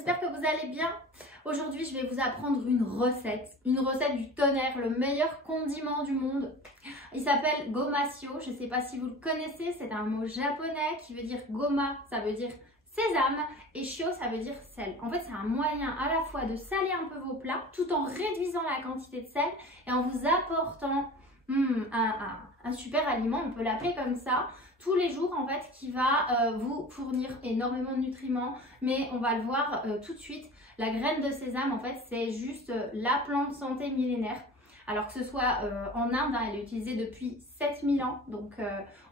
j'espère que vous allez bien. Aujourd'hui, je vais vous apprendre une recette du tonnerre, le meilleur condiment du monde. Il s'appelle gomasio, je ne sais pas si vous le connaissez, c'est un mot japonais qui veut dire goma, ça veut dire sésame, et shio, ça veut dire sel. En fait, c'est un moyen à la fois de saler un peu vos plats, tout en réduisant la quantité de sel et en vous apportant un super aliment, on peut l'appeler comme ça, tous les jours en fait, qui va vous fournir énormément de nutriments, mais on va le voir tout de suite. La graine de sésame, en fait, c'est juste la plante santé millénaire. Alors que ce soit en Inde, elle est utilisée depuis 7000 ans, donc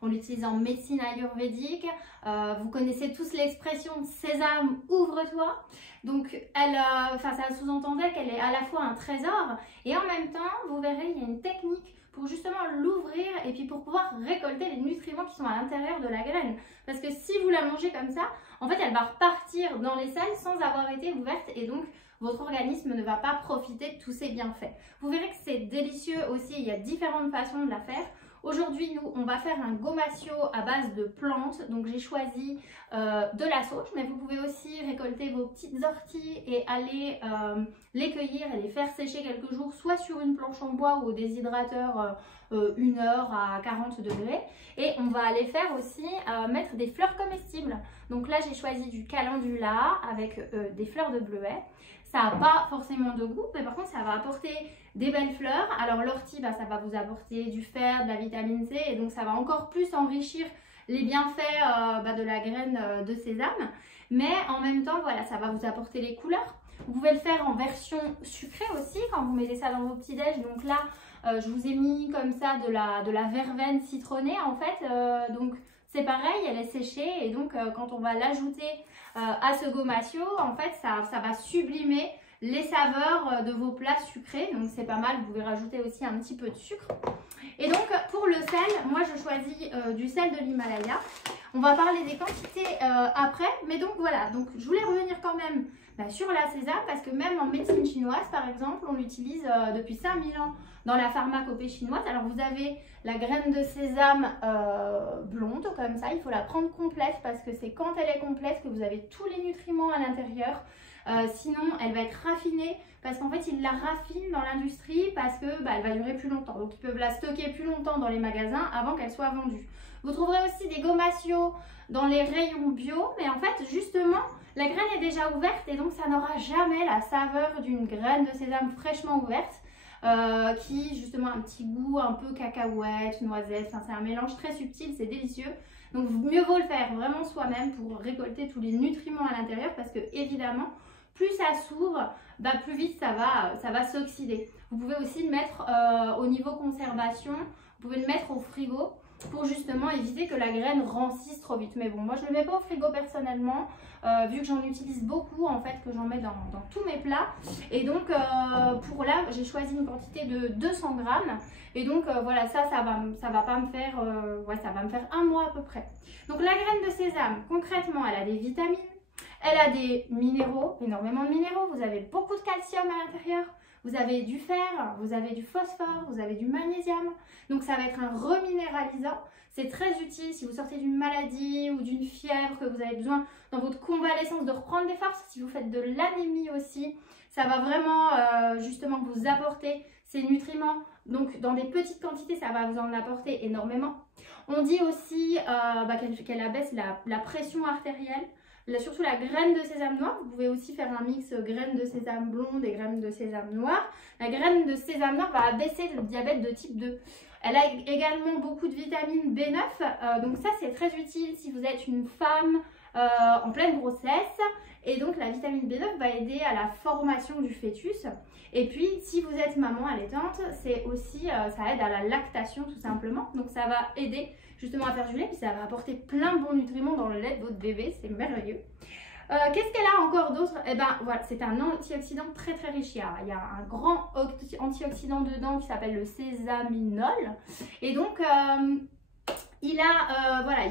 on l'utilise en médecine ayurvédique. Vous connaissez tous l'expression sésame, ouvre-toi. Donc ça sous-entendait qu'elle est à la fois un trésor et en même temps, vous verrez, il y a une technique pour justement l'ouvrir et puis pour pouvoir récolter les nutriments qui sont à l'intérieur de la graine. Parce que si vous la mangez comme ça, en fait, elle va repartir dans les selles sans avoir été ouverte et donc votre organisme ne va pas profiter de tous ces bienfaits. Vous verrez que c'est délicieux aussi, il y a différentes façons de la faire. Aujourd'hui, nous, on va faire un gomasio à base de plantes. Donc, j'ai choisi de la sauge, mais vous pouvez aussi récolter vos petites orties et aller les cueillir et les faire sécher quelques jours, soit sur une planche en bois ou au déshydrateur 1 heure à 40 degrés. Et on va aller faire aussi mettre des fleurs comestibles. Donc là, j'ai choisi du calendula avec des fleurs de bleuet. Ça n'a pas forcément de goût, mais par contre, ça va apporter des belles fleurs. Alors l'ortie, ça va vous apporter du fer, de la vitamine C, et donc ça va encore plus enrichir les bienfaits de la graine de sésame. Mais en même temps, voilà, ça va vous apporter les couleurs. Vous pouvez le faire en version sucrée aussi, quand vous mettez ça dans vos petits déj. Donc là, je vous ai mis comme ça de la verveine citronnée, en fait. Donc c'est pareil, elle est séchée, et donc quand on va l'ajouter à ce gomasio, en fait, ça va sublimer les saveurs de vos plats sucrés. Donc c'est pas mal, vous pouvez rajouter aussi un petit peu de sucre. Et donc pour le sel, moi je choisis du sel de l'Himalaya. On va parler des quantités après, mais donc voilà, donc je voulais revenir quand même sur la sésame, parce que même en médecine chinoise par exemple, on l'utilise depuis 5000 ans dans la pharmacopée chinoise. Alors vous avez la graine de sésame blonde comme ça, il faut la prendre complète, parce que c'est quand elle est complète que vous avez tous les nutriments à l'intérieur. Sinon elle va être raffinée, parce qu'en fait ils la raffinent dans l'industrie, parce que elle va durer plus longtemps, donc ils peuvent la stocker plus longtemps dans les magasins avant qu'elle soit vendue. Vous trouverez aussi des gomasio dans les rayons bio, mais en fait justement la graine est déjà ouverte et donc ça n'aura jamais la saveur d'une graine de sésame fraîchement ouverte, qui justement a un petit goût un peu cacahuète, noisette, c'est un mélange très subtil, c'est délicieux. Donc mieux vaut le faire vraiment soi-même pour récolter tous les nutriments à l'intérieur, parce que évidemment plus ça s'ouvre, plus vite ça va s'oxyder. Vous pouvez aussi le mettre au niveau conservation, vous pouvez le mettre au frigo pour justement éviter que la graine rancisse trop vite. Mais bon, moi je ne le mets pas au frigo personnellement, vu que j'en utilise beaucoup, en fait, que j'en mets dans tous mes plats. Et donc pour là, j'ai choisi une quantité de 200 grammes. Et donc voilà, ça va pas me faire, ça va me faire 1 mois à peu près. Donc la graine de sésame, concrètement, elle a des vitamines. Elle a des minéraux, énormément de minéraux. Vous avez beaucoup de calcium à l'intérieur. Vous avez du fer, vous avez du phosphore, vous avez du magnésium. Donc ça va être un reminéralisant. C'est très utile si vous sortez d'une maladie ou d'une fièvre, que vous avez besoin dans votre convalescence de reprendre des forces. Si vous faites de l'anémie aussi, ça va vraiment justement vous apporter ces nutriments. Donc dans des petites quantités, ça va vous en apporter énormément. On dit aussi qu'elle abaisse la pression artérielle. Surtout la graine de sésame noire, vous pouvez aussi faire un mix graine de sésame blonde et graine de sésame noire. La graine de sésame noire va abaisser le diabète de type 2. Elle a également beaucoup de vitamine B9, donc ça c'est très utile si vous êtes une femme en pleine grossesse. Et donc la vitamine B9 va aider à la formation du fœtus. Et puis si vous êtes maman allaitante, c'est aussi, ça aide à la lactation tout simplement. Donc ça va aider justement à faire du lait, puis ça va apporter plein de bons nutriments dans le lait de votre bébé, c'est merveilleux. Qu'est-ce qu'elle a encore d'autre? Voilà, c'est un antioxydant très très riche. Il y a un grand antioxydant dedans qui s'appelle le sésaminol. Et donc il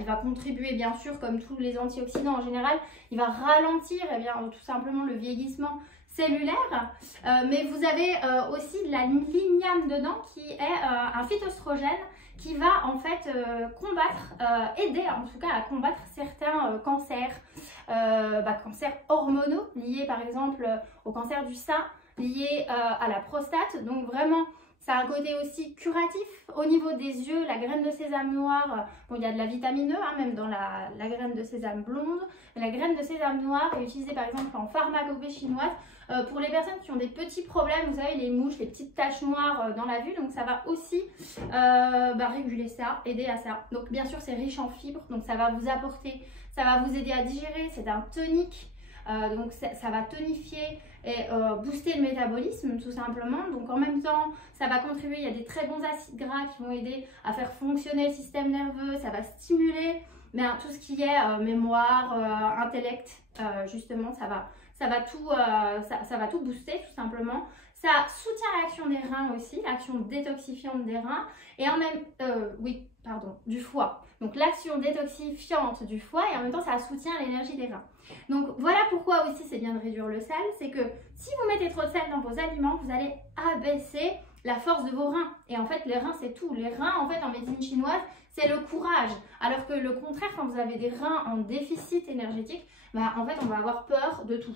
va contribuer bien sûr, comme tous les antioxydants en général, il va ralentir tout simplement le vieillissement cellulaire, mais vous avez aussi de la ligname dedans, qui est un phytoestrogène qui va en fait combattre, aider en tout cas à combattre certains cancers, cancers hormonaux liés par exemple au cancer du sein, liés à la prostate. Donc vraiment, ça a un côté aussi curatif. Au niveau des yeux, la graine de sésame noire, bon, il y a de la vitamine E, hein, même dans la graine de sésame blonde. La graine de sésame noire est utilisée par exemple en pharmacopée chinoise pour les personnes qui ont des petits problèmes, vous savez, les mouches, les petites taches noires dans la vue. Donc ça va aussi réguler ça, aider à ça. Donc bien sûr, c'est riche en fibres, donc ça va vous apporter, ça va vous aider à digérer, c'est un tonique. Donc ça va tonifier et booster le métabolisme tout simplement. Donc en même temps, ça va contribuer, il y a des très bons acides gras qui vont aider à faire fonctionner le système nerveux, ça va stimuler tout ce qui est mémoire, intellect, justement, ça va tout booster tout simplement. Ça soutient l'action des reins aussi, l'action détoxifiante des reins et en même du foie. Donc l'action détoxifiante du foie et en même temps ça soutient l'énergie des reins. Donc voilà pourquoi aussi c'est bien de réduire le sel, c'est que si vous mettez trop de sel dans vos aliments, vous allez abaisser la force de vos reins. Et en fait les reins c'est tout. Les reins en fait en médecine chinoise c'est le courage. Alors que le contraire, quand vous avez des reins en déficit énergétique, en fait on va avoir peur de tout.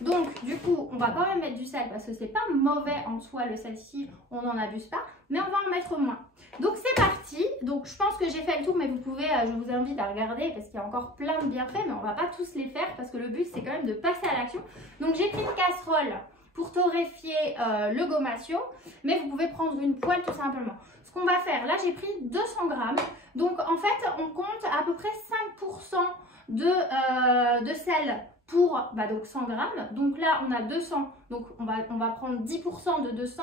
Donc du coup on va quand même mettre du sel parce que c'est pas mauvais en soi le sel si on n'en abuse pas, mais on va en mettre moins. Donc c'est parti. Donc je pense que j'ai fait le tour, mais vous pouvez, je vous invite à regarder parce qu'il y a encore plein de bienfaits, mais on va pas tous les faire parce que le but c'est quand même de passer à l'action. Donc j'ai pris une casserole pour torréfier le gomasio, mais vous pouvez prendre une poêle tout simplement. Ce qu'on va faire, là j'ai pris 200 grammes, donc en fait on compte à peu près 5% de sel pour donc 100 grammes. Donc là on a 200, donc on va prendre 10% de 200,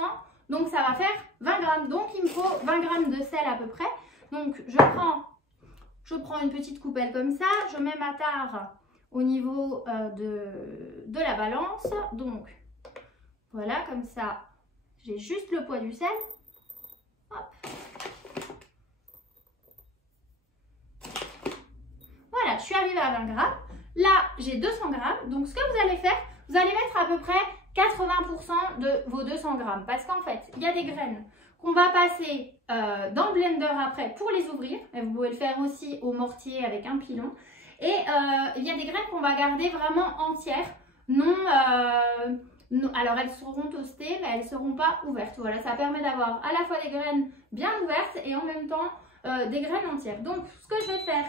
donc ça va faire 20 grammes. Donc il me faut 20 grammes de sel à peu près. Donc je prends une petite coupelle comme ça, je mets ma tare au niveau de la balance. Donc voilà, comme ça j'ai juste le poids du sel. Hop. Voilà, je suis arrivée à 20 grammes. Là, j'ai 200 grammes. Donc, ce que vous allez faire, vous allez mettre à peu près 80% de vos 200 grammes. Parce qu'en fait, il y a des graines qu'on va passer dans le blender après pour les ouvrir. Et vous pouvez le faire aussi au mortier avec un pilon. Et il y a des graines qu'on va garder vraiment entières. Alors elles seront toastées, mais elles ne seront pas ouvertes. Voilà, ça permet d'avoir à la fois des graines bien ouvertes et en même temps des graines entières. Donc, ce que je vais faire,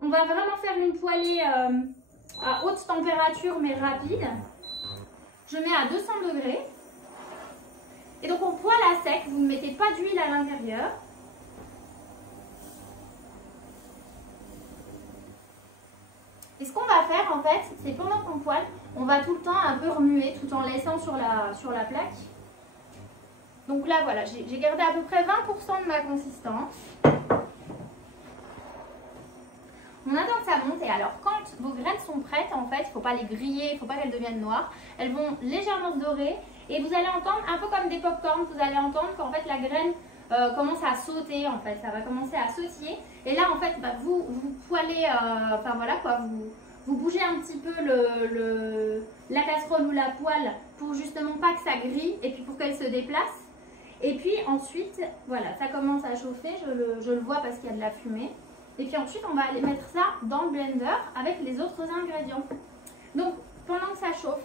on va vraiment faire une poêlée à haute température mais rapide. Je mets à 200 degrés. Et donc on poêle à sec, vous ne mettez pas d'huile à l'intérieur. Et ce qu'on va faire en fait, c'est pendant qu'on poêle, on va tout le temps un peu remuer tout en laissant sur la plaque. Donc là voilà, j'ai gardé à peu près 20% de ma consistance. On attend que ça monte et alors quand vos graines sont prêtes, en fait, il ne faut pas les griller, il ne faut pas qu'elles deviennent noires. Elles vont légèrement se dorer et vous allez entendre, un peu comme des pop-corn, vous allez entendre qu'en fait la graine commence à sauter, en fait, ça va commencer à sautiller. Et là en fait, vous poêlez, vous bougez un petit peu la casserole ou la poêle pour justement pas que ça grille et puis pour qu'elle se déplace. Et puis ensuite, voilà, ça commence à chauffer, je le vois parce qu'il y a de la fumée. Et puis ensuite, on va aller mettre ça dans le blender avec les autres ingrédients. Donc, pendant que ça chauffe,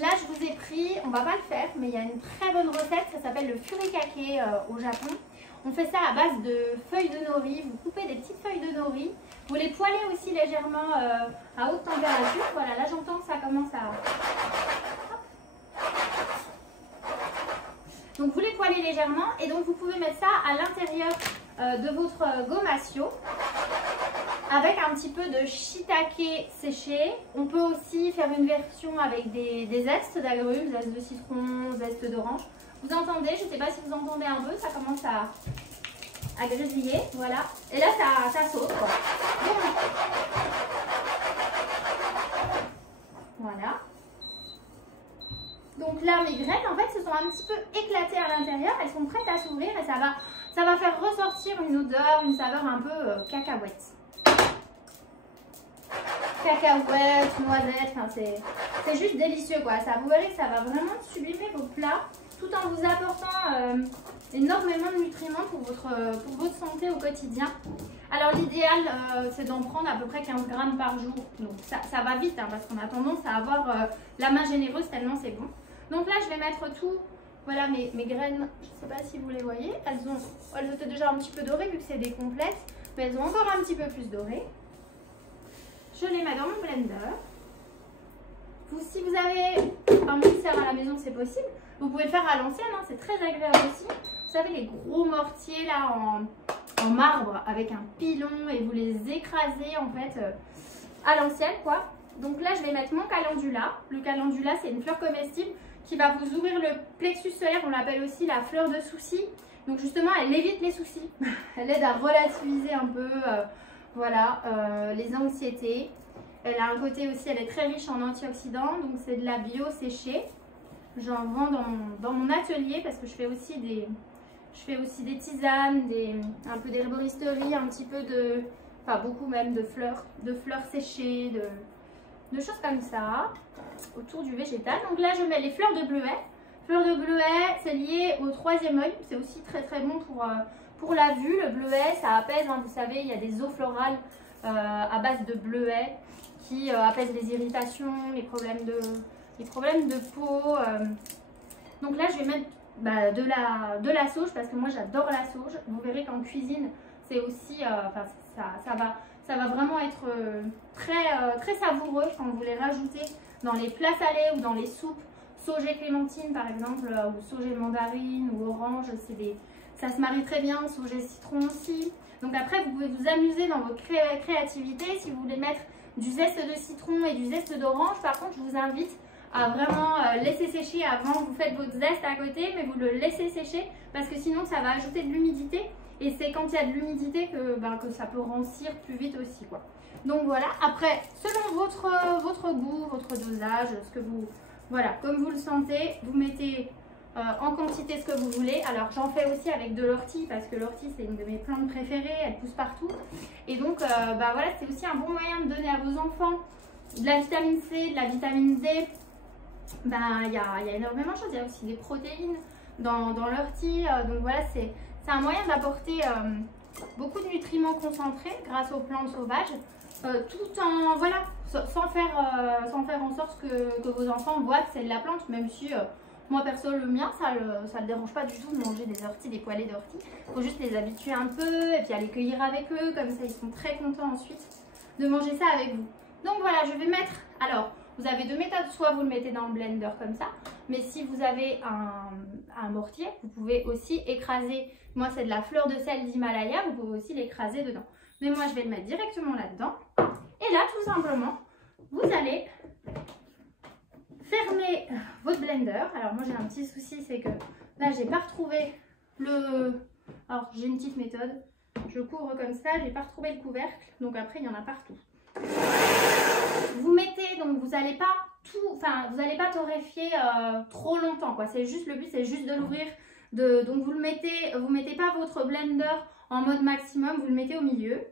là, je vous ai pris, on va pas le faire, mais il y a une très bonne recette, ça s'appelle le furikake au Japon. On fait ça à base de feuilles de nori. Vous coupez des petites feuilles de nori. Vous les poêlez aussi légèrement à haute température. Voilà, là, j'entends que ça commence à... Donc, vous les poêlez légèrement et donc, vous pouvez mettre ça à l'intérieur de votre gomasio avec un petit peu de shiitake séché. On peut aussi faire une version avec des zestes d'agrumes, zestes de citron, zestes d'orange. Vous entendez, je ne sais pas si vous entendez un peu, ça commence à grésiller, voilà. Et là, ça saute, quoi. Voilà. Donc là, mes graines, en fait, se sont un petit peu éclatées à l'intérieur. Elles sont prêtes à s'ouvrir et ça va faire ressortir une odeur, une saveur un peu cacahuète. Cacahuètes, noisettes, enfin c'est juste délicieux quoi. Ça, vous verrez que ça va vraiment sublimer vos plats tout en vous apportant énormément de nutriments pour votre santé au quotidien. Alors l'idéal, c'est d'en prendre à peu près 15 grammes par jour. Donc ça va vite, hein, parce qu'on a tendance à avoir la main généreuse tellement c'est bon. Donc là, je vais mettre tout, voilà mes graines, je ne sais pas si vous les voyez. Elles étaient déjà un petit peu dorées vu que c'est des complètes, mais elles ont encore un petit peu plus doré. Je les mets dans mon blender. Si vous avez un mixeur à la maison, c'est possible. Vous pouvez le faire à l'ancienne, hein, c'est très agréable aussi. Vous savez, les gros mortiers là en marbre avec un pilon et vous les écrasez en fait à l'ancienne quoi. Donc là, je vais mettre mon calendula. Le calendula, c'est une fleur comestible qui va vous ouvrir le plexus solaire. On l'appelle aussi la fleur de souci. Donc justement, elle évite les soucis. Elle aide à relativiser un peu voilà, les anxiétés. Elle a un côté aussi, elle est très riche en antioxydants. Donc c'est de la bio séchée. J'en vends dans mon atelier parce que je fais aussi des tisanes, un peu d'herboristerie, un petit peu de, enfin beaucoup même de fleurs séchées, de choses comme ça autour du végétal. Donc là je mets les fleurs de bleuet. Fleurs de bleuet, c'est lié au troisième œil, c'est aussi très très bon pour la vue. Le bleuet, ça apaise, hein, vous savez, il y a des eaux florales à base de bleuet qui apaisent les irritations, les problèmes de peau. Donc là je vais mettre de la sauge parce que moi j'adore la sauge. Vous verrez qu'en cuisine c'est aussi, ça va vraiment être très savoureux quand vous les rajoutez dans les plats salés ou dans les soupes. Sauge et clémentine par exemple, ou sauge et mandarine ou orange, ça se marie très bien. Sauge et citron aussi. Donc après vous pouvez vous amuser dans votre créativité. Si vous voulez mettre du zeste de citron et du zeste d'orange, par contre je vous invite à vraiment laisser sécher avant. Vous faites votre zeste à côté, mais vous le laissez sécher parce que sinon ça va ajouter de l'humidité et c'est quand il y a de l'humidité que ça peut rancir plus vite aussi quoi. Donc voilà, après selon votre goût, votre dosage, ce que vous, voilà, comme vous le sentez, vous mettez en quantité ce que vous voulez. Alors j'en fais aussi avec de l'ortie parce que l'ortie c'est une de mes plantes préférées, elle pousse partout et donc voilà, c'est aussi un bon moyen de donner à vos enfants de la vitamine C, de la vitamine D. Il y a énormément de choses, il y a aussi des protéines dans l'ortie, donc voilà, c'est un moyen d'apporter beaucoup de nutriments concentrés grâce aux plantes sauvages, tout en, voilà, sans faire en sorte que vos enfants voient que c'est de la plante, même si moi perso le mien, ça le dérange pas du tout de manger des orties, des poêlées d'ortie. Il faut juste les habituer un peu et puis aller cueillir avec eux, comme ça ils sont très contents ensuite de manger ça avec vous. Donc voilà, je vais mettre, alors vous avez deux méthodes, soit vous le mettez dans le blender comme ça, mais si vous avez un mortier, vous pouvez aussi écraser, moi c'est de la fleur de sel d'Himalaya, vous pouvez aussi l'écraser dedans. Mais moi je vais le mettre directement là-dedans. Et là tout simplement, vous allez fermer votre blender. Alors moi j'ai un petit souci, c'est que là j'ai pas retrouvé alors j'ai une petite méthode, je couvre comme ça, j'ai pas retrouvé le couvercle, donc après il y en a partout. Vous mettez, donc vous n'allez pas vous n'allez pas torréfier trop longtemps quoi. C'est juste, le but c'est juste de l'ouvrir. Donc vous mettez pas votre blender en mode maximum, vous le mettez au milieu.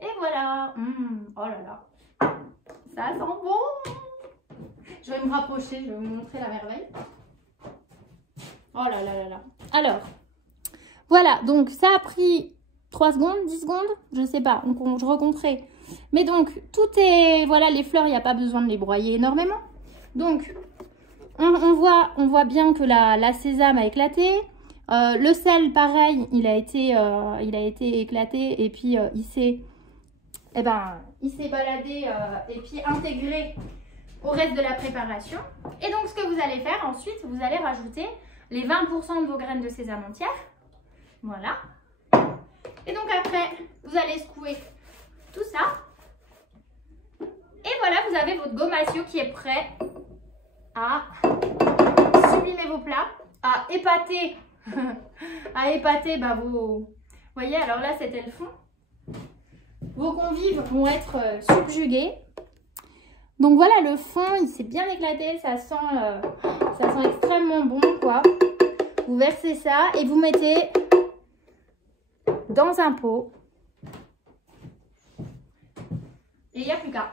Et voilà. Oh là là, ça sent bon. Je vais me rapprocher, je vais vous montrer la merveille. Oh là là là là. Alors, voilà, donc ça a pris 3 secondes, 10 secondes, je sais pas, je recompterai. Mais donc, tout est, voilà, les fleurs, il n'y a pas besoin de les broyer énormément. Donc, on voit bien que la sésame a éclaté. Le sel, pareil, il a été éclaté et puis il s'est baladé et puis intégré au reste de la préparation. Et donc, ce que vous allez faire ensuite, vous allez rajouter les 20% de vos graines de sésame entières. Voilà. Et donc après, vous allez secouer tout ça. Et voilà, vous avez votre gomasio qui est prêt à sublimer vos plats, à épater, vos... Vous voyez, alors là, c'était le fond. Vos convives vont être subjugués. Donc voilà, le fond, il s'est bien éclaté. Ça sent extrêmement bon, quoi. Vous versez ça et vous mettez dans un pot. Et il n'y a plus qu'à.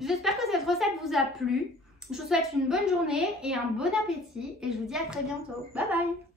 J'espère que cette recette vous a plu. Je vous souhaite une bonne journée et un bon appétit. Et je vous dis à très bientôt. Bye bye!